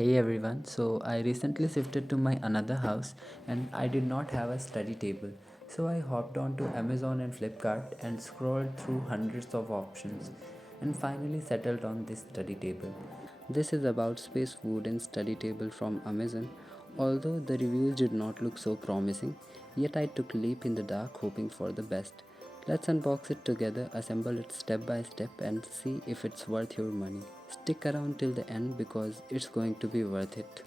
Hey everyone, so I recently shifted to my another house and I did not have a study table. So I hopped onto Amazon and Flipkart and scrolled through hundreds of options and finally settled on this study table. This is about space wooden study table from Amazon. Although the reviews did not look so promising, yet I took a leap in the dark hoping for the best. Let's unbox it together, assemble it step by step, and see if it's worth your money. Stick around till the end because it's going to be worth it.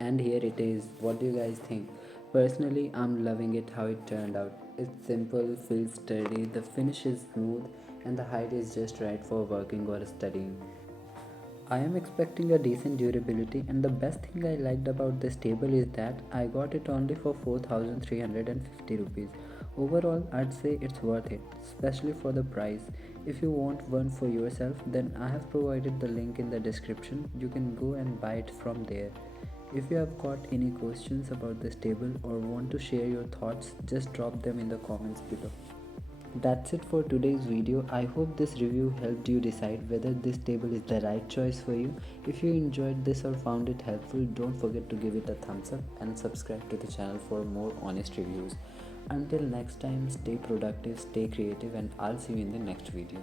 And here it is. What do you guys think? Personally, I'm loving it how it turned out. It's simple, feels sturdy, the finish is smooth, and the height is just right for working or studying. I am expecting a decent durability, and the best thing I liked about this table is that I got it only for 4,350 rupees. Overall, I'd say it's worth it, especially for the price. If you want one for yourself, then I have provided the link in the description. You can go and buy it from there. If you have got any questions about this table or want to share your thoughts, just drop them in the comments below. That's it for today's video. I hope this review helped you decide whether this table is the right choice for you. If you enjoyed this or found it helpful, don't forget to give it a thumbs up and subscribe to the channel for more honest reviews. Until next time, stay productive, stay creative, and I'll see you in the next video.